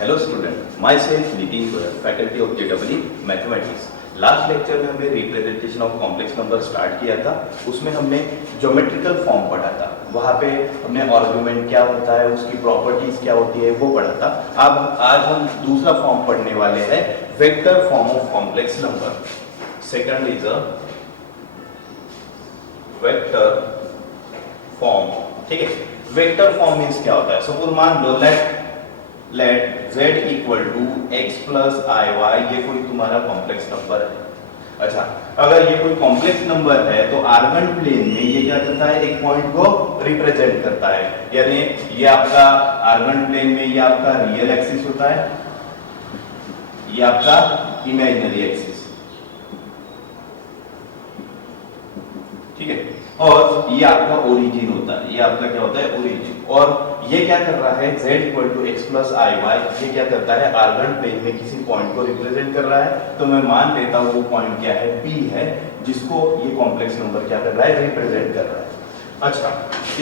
Hello student, my self Nitin Goyal, faculty of JEE mathematics. Last lecture में हमने representation of complex number start किया था। उसमें हमने ज्योमेट्रिकल फॉर्म पढ़ा था। वहाँ पे हमने आर्गुमेंट क्या होता है, उसकी प्रॉपर्टीज क्या होती है वो पढ़ा था। अब आज हम दूसरा फॉर्म पढ़ने वाले हैं, vector form of complex number. Second is a vector form. ठीक है, वेक्टर फॉर्म मींस क्या होता है? सपोज मान लो let z equal to x plus i y, ये कोई तुम्हारा कॉम्प्लेक्स नंबर है। अच्छा, अगर ये कोई कॉम्प्लेक्स नंबर है तो आर्गन प्लेन में ये क्या करता है, एक पॉइंट को रिप्रेजेंट करता है। यानी ये आपका आर्गन प्लेन में ये आपका रियल एक्सिस होता है, ये आपका इमेजिनरी एक्सिस। ठीक है, और ये आपका ओरिजिन होता है, ये आपका क्या होता है, ओरिजिन। और ये क्या कर रहा है, z equal to x plus i y, ये क्या करता है, आर्गन प्लेन में किसी पॉइंट को रिप्रेजेंट कर रहा है। तो मैं मान लेता हूँ वो पॉइंट क्या है, P है, जिसको ये कॉम्प्लेक्स नंबर क्या कर रहा है, रिप्रेजेंट कर रहा है। अच्छा,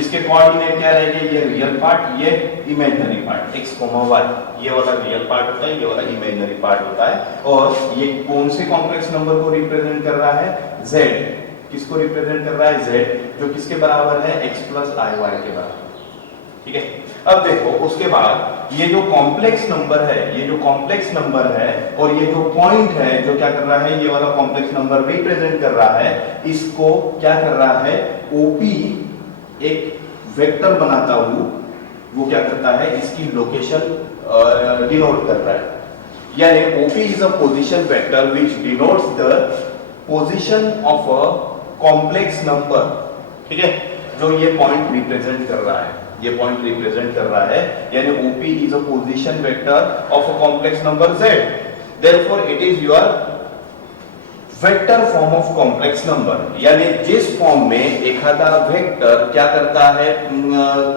इसके कोऑर्डिनेट क्या रहेंगे, ये रियल पार्ट, ये इमेजिनरी पार्ट, x, y। ये वाला रियल पार्ट होता है, ये वाला इमेजिनरी पार्ट होता है। और ये कौन से कॉम्प्लेक्स नंबर को रिप्रेजेंट कर रहा है, z। किसको रिप्रेजेंट कर रहा है, z, जो किसके बराबर है, x प्लस आई वाई के बराबर। ठीक है, अब देखो उसके बाद ये जो कॉम्प्लेक्स नंबर है, ये जो कॉम्प्लेक्स नंबर है और ये जो पॉइंट है जो क्या कर रहा है, ये वाला कॉम्प्लेक्स नंबर रिप्रेजेंट कर रहा है, इसको क्या कर रहा है, OP एक वेक्टर बनाता हूं, वो क्या करता है, इसकी लोकेशन डिनोट कर रहा है। यानी OP is a position vector which denotes the position of a complex number. ठीक है, जो ये पॉइंट रिप्रेजेंट कर रहा है, ये पॉइंट रिप्रेजेंट कर रहा है, यानी OP is a position vector of a complex number Z। Therefore it is your vector form of complex number. यानी जिस फॉर्म में एखादा वेक्टर क्या करता है,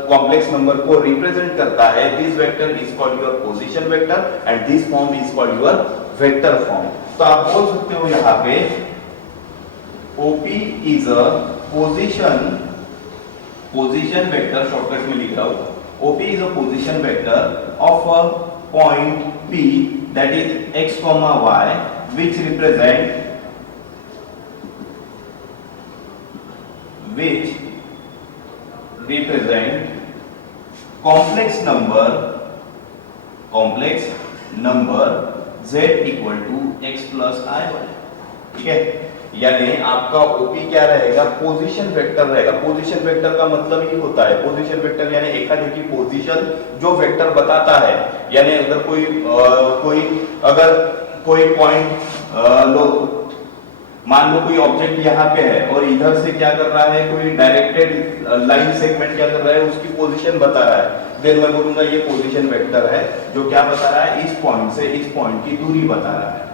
कॉम्प्लेक्स नंबर को रिप्रेजेंट करता है, this vector is called your position vector and this form is called your vector form. तो आप बोल सकते हो यहां पे OP is a position vector, shortcut में लिख रहा हूं, OP is a position vector of a point P that is x, y which represent complex number z equal to x plus i y। ठीक है, यानी आपका OP क्या रहेगा, पोजीशन वेक्टर रहेगा। पोजीशन वेक्टर का मतलब ही होता है, पोजीशन वेक्टर यानी एखादे की पोजीशन जो वेक्टर बताता है। यानी अगर कोई पॉइंट लो, मान लो कोई ऑब्जेक्ट यहाँ पे है और इधर से क्या कर रहा है, कोई डायरेक्टेड लाइन सेगमेंट क्या कर रहा है, उसकी पोजीशन बता रहा है। देन मैं बोलूंगा ये पोजीशन वेक्टर है, जो क्या बता रहा है, इस पॉइंट से इस पॉइंट की दूरी बता रहा है।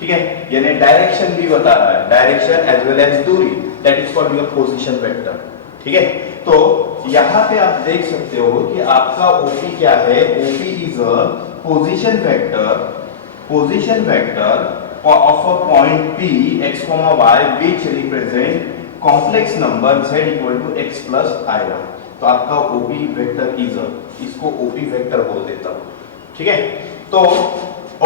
ठीक है, यानी डायरेक्शन भी बता रहा है, डायरेक्शन एज वेल एज दूरी, that is called your position vector. ठीक है, तो यहाँ पे आप देख सकते हो कि आपका OP क्या है, OP is a position vector of a point P x, y which represent complex number z equal to x plus i y। तो आपका OP वेक्टर इज अ, इसको OP वेक्टर बोल देता हूं। ठीक है, तो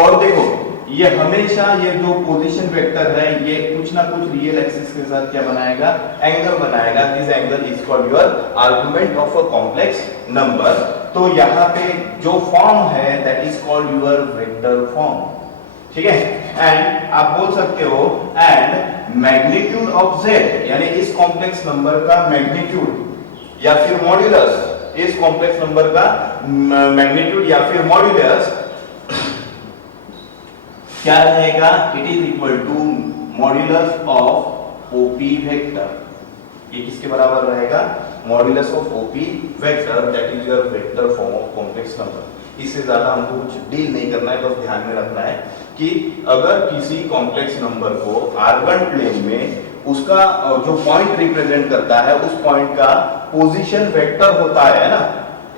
और देखो ये हमेशा ये जो पोजीशन वेक्टर है, ये कुछ ना कुछ रियल एक्सिस के साथ क्या बनाएगा, एंगल बनाएगा। This angle is called your argument of a complex number. तो यहाँ पे जो फॉर्म है that is called your vector form. ठीक है, एंड आप बोल सकते हो एंड मैग्नीट्यूड ऑफ z, यानी इस कॉम्प्लेक्स नंबर का मैग्नीट्यूड या फिर मॉड्यूलस, इस कॉम्प्लेक्स नंबर का मैग्नीट्यूड या फिर मॉड्यूलस क्या रहेगा, it is equal to modulus of OP vector. ये किसके बराबर रहेगा, modulus of OP vector, that is your vector form of complex number. इससे ज्यादा हमको कुछ डील नहीं करना है, बस ध्यान में रखना है कि अगर किसी कॉम्प्लेक्स नंबर को आर्गन प्लेन में उसका जो पॉइंट रिप्रेजेंट करता है, उस पॉइंट का पोजीशन वेक्टर होता है ना,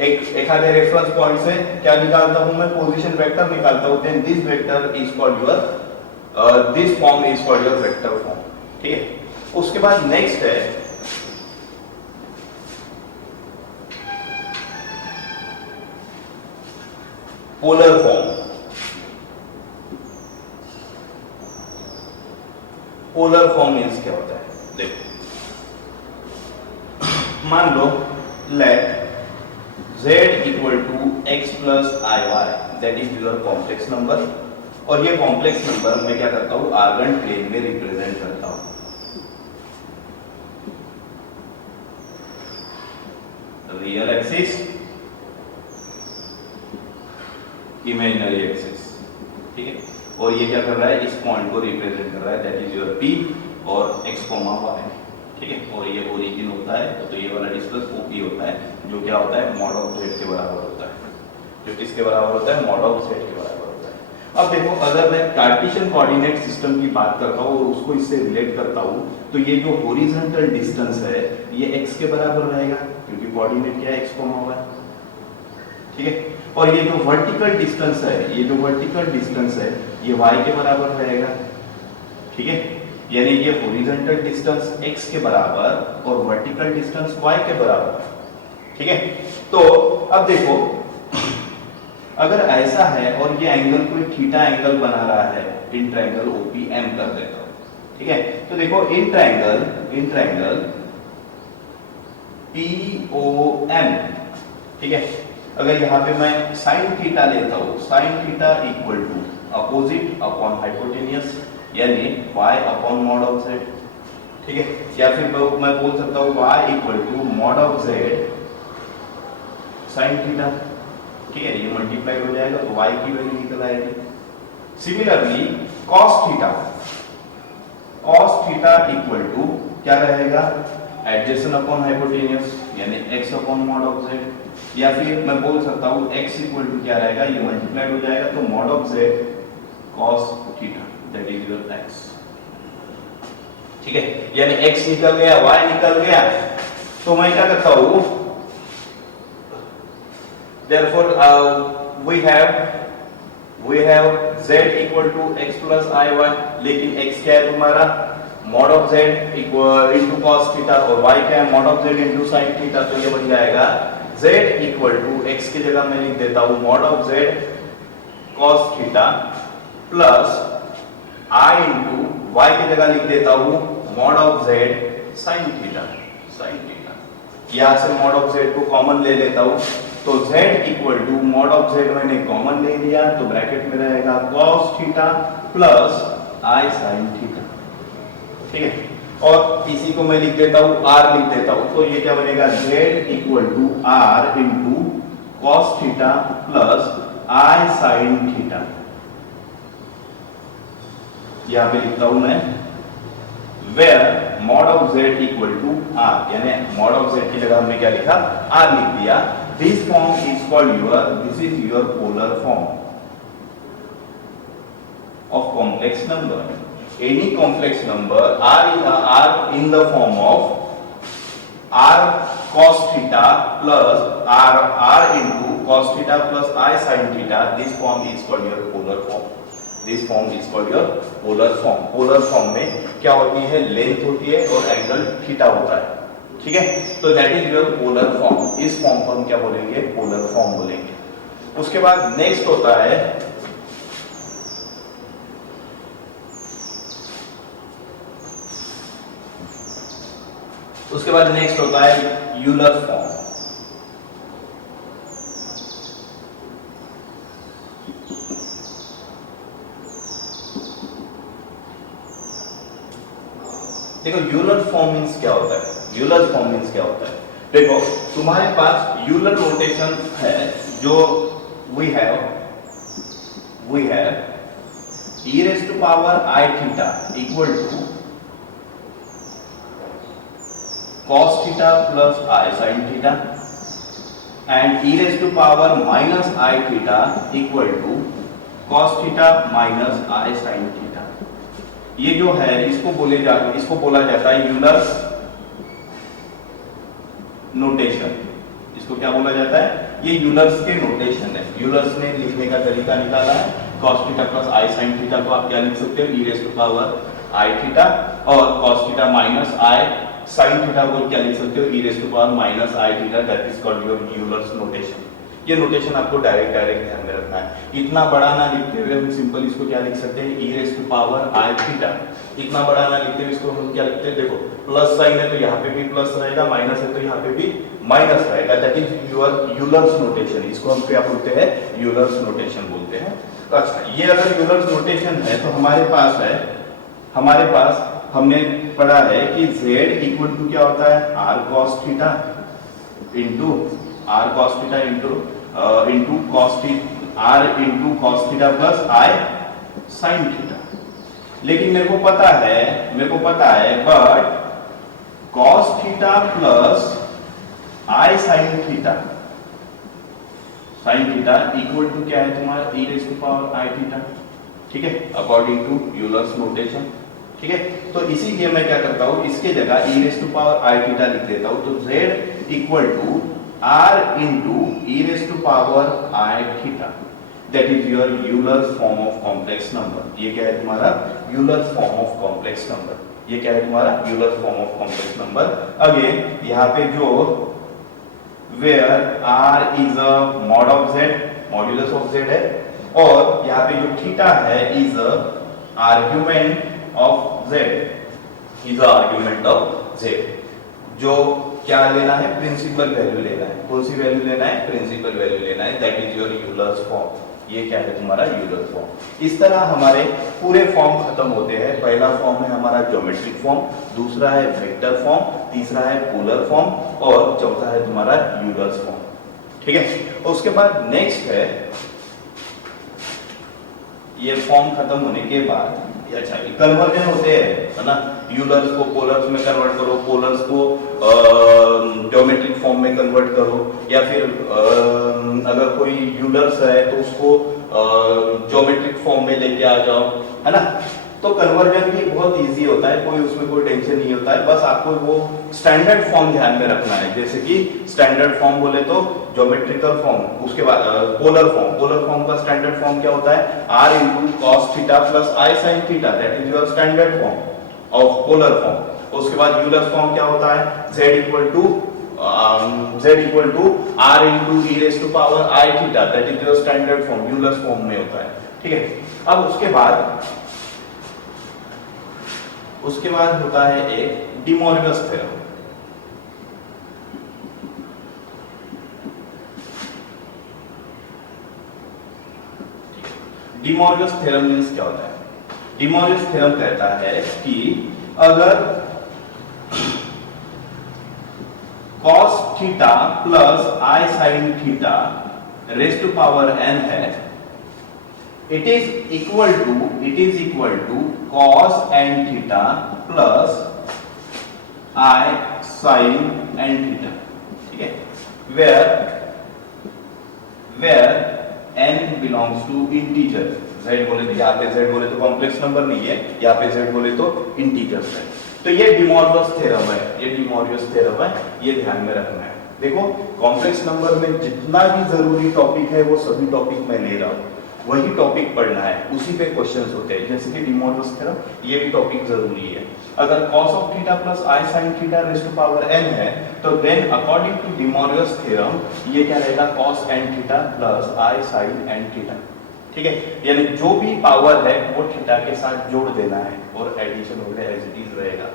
एक आधे रेफरेंस पॉइंट से क्या निकालता हूं मैं, पोजीशन वेक्टर निकालता हूं, then this vector is called your this form is called your vector form. ठीक है, उसके बाद नेक्स्ट है polar form, polar form means क्या होता है? देखो, मान लो let z equal to x plus i y, that is your complex number, और ये कॉम्प्लेक्स नंबर मैं क्या करता हूं, आर्गन प्लेन में रिप्रेजेंट करता हूं। रियल एक्सिस, इमेजिनरी एक्सिस, ठीक है, और ये क्या कर रहा है, इस पॉइंट को रिप्रेजेंट कर रहा है, दैट इज योर p और x, y, ठीक है, और ये ओरिजिन होता है, तो ये वाला डिस्टेंस OP होता है, जो क्या होता है, मॉड ऑफ z के बराबर होता है, जो किसके बराबर होता है, मॉड ऑफ z के बराबर होता है। अब देखो, अगर मैं कार्टेशियन कोऑर्डिनेट सिस्टम की बात करता हूँ और उसको इससे रिलेट करता हूँ, तो ये जो हॉरिजॉन्टल डिस्टेंस है ये x के बराबर रहेगा, क्योंकि कोऑर्डिनेट क्या है, x, y, ठीक है, और ये जो वर्टिकल डिस्टेंस है, ये जो वर्टिकल डिस्टेंस है ये y के बराबर रहेगा, ठीक है, यानी ये हॉरिजॉन्टल डिस्टेंस x के बराबर और वर्टिकल डिस्टेंस y के बराबर, ठीक है। तो अब देखो, अगर ऐसा है और ये एंगल कोई थीटा एंगल बना रहा है, इन ट्रायंगल OPM कर देता हूं, ठीक है, तो देखो इन ट्रायंगल POM, ठीक है, अगर यहाँ पे मैं साइन थीटा लेता हूँ, sine theta equal to opposite upon hypotenuse, यानी y upon mod of z, ठीक है, या फिर मैं बोल सकता हूँ y equal to mod of z sine theta, ठीक है, ये मल्टीप्लाई हो जाएगा तो y की वैल्यू निकल आएगी। Similarly cos theta equal to क्या रहेगा, एडजेसेंट अपॉन हाइपोटेनियस, यानी x upon mod of z, या फिर मैं बोल सकता हूँ x इक्वल टू क्या रहेगा, ये मल्टीप्लाई हो जाएगा तो mod of z cos theta, that is your x, ठीक है, यानी x निकल गया, y निकल गया, तो मैं क्या करता हूँ, therefore we have z equal to x plus i y, लेकिन x क्या है तुम्हारा, mod of z equal into cos theta, और y क्या है, mod of z into sin theta, तो ये बन जाएगा z इक्वल टू x की जगह मैं लिख देता हूं mod of z cos theta plus i into y की जगह लिख देता हूं mod of z sin theta, यहां से मॉड ऑफ z को कॉमन ले लेता हूं, तो z equal to mod of z मैंने कॉमन ले लिया, तो ब्रैकेट में रहेगा cos theta plus i sin theta, ठीक है, और इसी को मैं लिख देता हूं r लिख देता हूं, तो ये क्या बनेगा, z equal to r into cos theta plus i sin theta, यहां पे लिखता हूं मैं where mod of z equal to r, यानी mod of z की जगह हमने क्या लिखा, r लिख दिया। This form is called this is your polar form of complex number. Any complex number are in the form of r cos theta plus r into cos theta plus I sin theta. This form is called your polar form. This form is called your polar form. Polar form में क्या होती है, length होती है और angle theta होता है, ठीक है, तो that is your polar form. इस फॉर्म को हम क्या बोलेंगे, पोलर फॉर्म बोलेंगे। उसके बाद नेक्स्ट होता है यूलर फॉर्म। देखो यूलर फॉर्म मींस क्या होता है, यूलर फॉर्म मींस क्या होता है, देखो तुम्हारे पास यूलर रोटेशन है, जो we have e raised to power I theta equal to cos theta plus I sin theta and e raised to power minus I theta equal to cos theta minus I sin theta। ये जो है इसको बोला जाता है Euler's notation. इसको क्या बोला जाता है, ये यूलर्स के नोटेशन है। यूलर्स ने लिखने का तरीका निकाला है, cos theta plus I sin theta को आप क्या लिख सकते हो, e raised to power I theta, और cos theta minus I sin theta को क्या लिख सकते हो, e raised to power minus I theta, that is called your Euler's notation. ये नोटेशन आपको डायरेक्ट ध्यान में रखना है। इतना बड़ा ना लिखते हुए हम सिंपल इसको क्या लिख सकते हैं, e raise to power i theta. इतना बड़ा ना लिखते हुए इसको हम क्या लिखते हैं, देखो प्लस साइन है तो यहाँ पे भी प्लस रहेगा, माइनस है तो यहाँ पे भी माइनस रहेगा। That is your Euler's notation. इसको हम क्या बोलते हैं, यूलर्स नोटेशन बोलते हैं। अच्छा, ये अगर यूलर्स नोटेशन है तो हमारे पास हमने पढ़ा है कि z इक्वल टू क्या होता है, r cos theta into r into cos theta plus i sin theta. लेकिन मेरे को पता है but cos theta plus i sin theta equal to क्या है तुम्हारा, e raise to power i theta. ठीक है, अकॉर्डिंग टू यूलर्स नोटेशन। ठीक है, तो इसीलिए मैं क्या करता हूं, इसके जगह e raise to power i theta लिख देता हूं। तो z equal to r into e raise to power i theta. That is your Euler's form of complex number. ये क्या है तुम्हारा, Euler's form of complex number. ये क्या है तुम्हारा, Euler's form of complex number. Again यहाँ पे जो where r is a mod of z, modulus of z है, और यहाँ पे जो थीटा है is a argument of z, जो क्या लेना है, प्रिंसिपल वैल्यू लेना है। कौन सी वैल्यू लेना है, प्रिंसिपल वैल्यू लेना है। That is your Euler's form. ये क्या है तुम्हारा, यूलर्स फॉर्म। इस तरह हमारे पूरे फॉर्म खत्म होते हैं। पहला फॉर्म है हमारा ज्योमेट्रिक फॉर्म, दूसरा है वेक्टर फॉर्म, तीसरा है पोलर फॉर्म, और चौथा है तुम्हारा यूलर्स फॉर्म। ठीक है, उसके बाद नेक्स्ट है, ये फॉर्म खत्म होने के बाद अच्छा कन्वर्जन होते हैं, है ना। यूलर्स को पोलर्स में कन्वर्ट करो, पोलर्स को ज्योमेट्रिक फॉर्म में कन्वर्ट करो, या फिर अगर कोई यूलर्स है तो उसको ज्योमेट्रिक फॉर्म में लेके आ जाओ, है ना। तो कन्वर्जन भी बहुत इजी होता है, कोई उसमें कोई टेंशन नहीं होता है। बस आपको वो स्टैंडर्ड फॉर्म ध्यान में रखना है। जैसे कि स्टैंडर्ड फॉर्म बोले तो ज्योमेट्रिकल फॉर्म, उसके बाद पोलर फॉर्म का स्टैंडर्ड फॉर्म क्या होता है, r into cos theta plus i sin theta. That is your standard form of polar form. उसके बाद यूलर फॉर्म क्या होता है, z equal to r into e raised to power i theta. That is your standard form, Euler form में होता है। ठीक है, अब उसके बाद होता है एक डिमॉर्गस थ्योरम। डिमॉर्गस थ्योरम मींस क्या होता है, डिमॉर्गस थ्योरम कहता है कि अगर cos theta plus i sin theta raise to power n है, it is equal to cos n theta plus I sin n theta। ठीक है, where n belongs to integer। z बोले तो यहाँ पे z बोले तो कॉम्प्लेक्स नंबर नहीं है, यहाँ पे z बोले तो इंटीजर्स है। तो ये डिमॉर्गस थ्योरम है, ये ध्यान में रखना है। देखो कॉम्प्लेक्स नंबर में जितना भी जरूरी टॉपिक है वो सभी टॉपिक मैं ले रहा हूँ, वही टॉपिक पढ़ना है, उसी पे क्वेश्चंस होते हैं। जैसे कि डिमॉर्गस थ्योरम, ये भी टॉपिक जरूरी है। अगर cos of theta plus i sin theta raise to power n है, तो then according to De Morgan's theorem ये क्या रहेगा, cos n theta plus i sin n theta. ठीक है, यानी जो भी पावर है वो थीटा के साथ जोड़ देना है और एडिशन हो गया, एज इट इज रहेगा।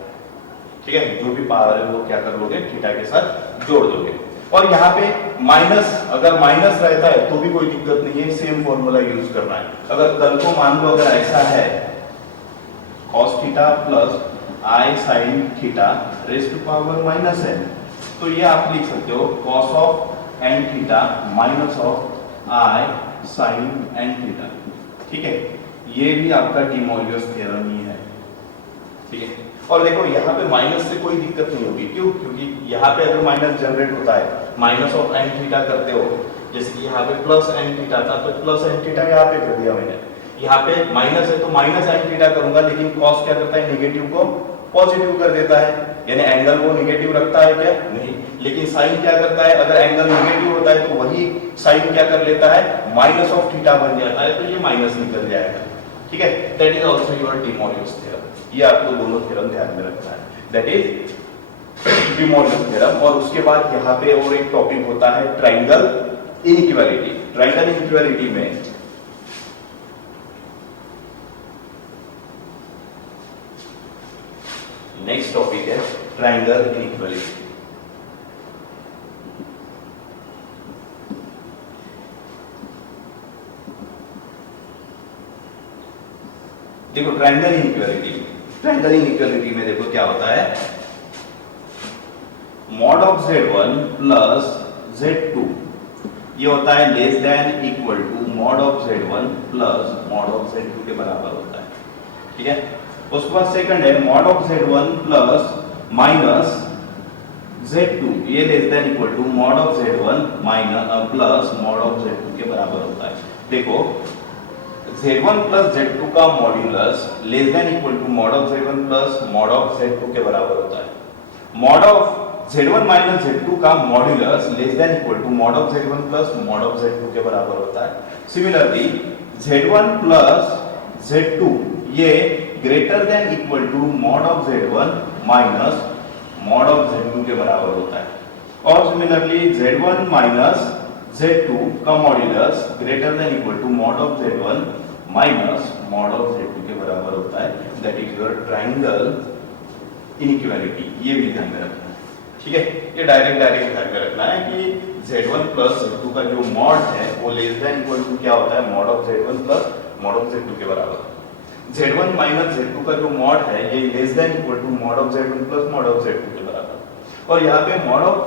ठीक है, जो भी पावर है वो क्या कर लोगे, थीटा के साथ जोड़ दोगे। और यहाँ पे माइनस, अगर माइनस रहता है तो भी कोई दिक्कत नहीं है, सेम फॉर्मूला यूज करना है। अगर कल को मान लो अगर ऐसा है cos theta plus i sin theta raise to power minus n, तो ये आप लिख सकते हो cos of n theta minus of i sin n theta. ठीक है, ये भी आपका डिमॉर्गस थ्योरम ही है। ठीक है, और देखो यहाँ पे माइनस से कोई दिक्कत नहीं होगी, क्यों, क्योंकि यहाँ पे अगर माइनस जनरेट होता है, माइनस ऑफ n थीटा करते हो, जैसे कि यहाँ पे प्लस n थीटा था तो प्लस n थीटा यहाँ पे कर दिया मैंने। यहाँ पे माइनस है तो माइनस n थीटा करूंगा, लेकिन cos क्या करता है, नेगेटिव को पॉजिटिव कर देता है, यानी एंगल वो नेगेटिव रखता है क्या, नहीं। लेकिन साइन क्या करता है, अगर एंगल नेगेटिव होता है तो वही साइन क्या कर लेता है, माइनस ऑफ थीटा बन जाता है, तो ये माइनस निकल जाएगा। ठीक है, that is also your De Morgan's theorem. ये आपको दोनों थ्योरम ध्यान में रखना है, दैट इज डिमॉर्गस थ्योरम। और उसके बाद यहाँ पे और एक टॉपिक होता है ट्रायंगल इनइक्वालिटी, ट्रायंगल इनइक्वालिटी में नेक्स्ट टॉपिक है ट्रायंगल इनइक्वालिटी। देखो ट्रायंगल इनइक्वालिटी, ट्रायंगल इनइक्वालिटी में देखो क्या होता है, mod of z1 plus z2 ये होता है less than equal to mod of z1 plus mod of z2 के बराबर होता है, ठीक है। उसके बाद सेकंड है mod of z1 plus minus z2 ये less than equal to mod of z1 minus plus mod of z2 के बराबर होता है। देखो z1 प्लस z2 का modulus less than equal to mod of z1 plus mod of z2 के बराबर होता है। Mod of z1 minus z2 का modulus less than equal to mod of z1 plus mod of z2 के बराबर होता है। सिमिलरली z1 प्लस z2 ये greater than equal to mod of z1 minus mod of z2 के बराबर होता है। और सिमिलरली z1 माइनस z2 का modulus greater than equal to mod of z1 minus mod of z2 के बराबर होता है। That is your triangle inequality, ये भी ध्यान में रखना है, ठीक है। ये डायरेक्ट ध्यान में रखना है कि z1 प्लस z2 का जो मॉड है वो लेस देन इक्वल टू क्या होता है, mod of z1 plus mod of z2 के बराबर। z1 माइनस z2 का जो मॉड है ये less than equal to mod of z1 plus mod of z2 के बराबर। और यहाँ पे mod of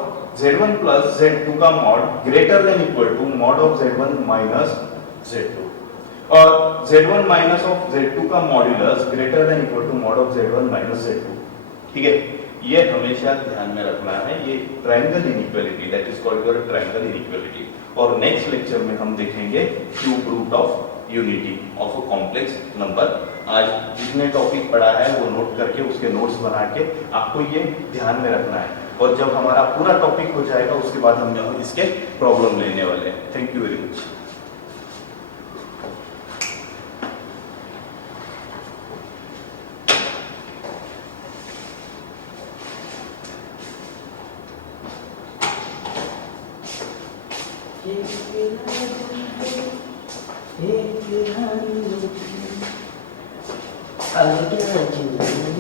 z1 plus z2 का mod greater than equal to mod of z1 minus z2 और z1 माइनस ऑफ z2 का modulus greater than equal to mod of z1 minus z2, ठीक है। ये हमेशा ध्यान में रखना है, ये triangle inequality, that is called your triangle inequality. और नेक्स्ट लेक्चर में हम देखेंगे cube root of unity of a complex number. आज जितने टॉपिक पढ़ा है वो नोट करके उसके नोट्स बना के आपको ये ध्यान में रखना है। और जब हमारा पूरा टॉपिक हो जाएगा उसके बाद हम इसके प्रॉब्लम लेने वाले हैं। Thank you very much. I'll get you.